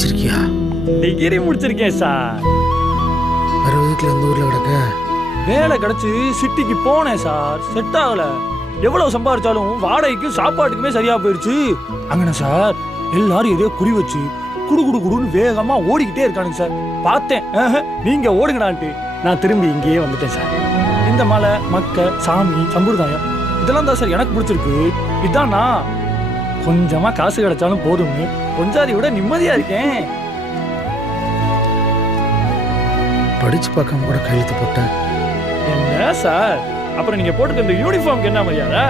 படிச்சிருக்கியா? Degree முடிச்சிருக்கேன் sir. 60க்குள்ள இந்த ஊர்ல கிடக்க வேலை கிடைச்சி சிட்டிக்கு போனேன் சார். செட் ஆகல. எவ்வளவு சம்பாதிச்சாலும் வாடகைக்கு சாப்பாட்டுக்குமே சரியா போயிடுச்சு. அங்கன சார் எல்லாரும் எதையோ குறி வச்சு குடு குடு குடுன்னு வேகமா ஓடிக்கிட்டே இருக்கானுங்க சார். பார்த்தேன், நீங்க ஓடுங்கடான்ட்டு நான் திரும்பி இங்கேயே வந்துட்டேன் சார். இந்த மலை, மக்க, சாமி, சம்பிரதாயம் இதெல்லாம் தான் சார் எனக்கு பிடிச்சிருக்கு. இதான் நான் கொஞ்சமா காசு கிடைச்சாலும் போதும்னு கொஞ்சாதி விட நிம்மதியா இருக்கேன். படிச்சு பார்க்காம கூட கையெழுத்து போட்டேன். என்ன சார், அப்புறம் நீங்க போட்டுக்க இந்த யூனிஃபார்ம்க்கு என்ன மரியாதை?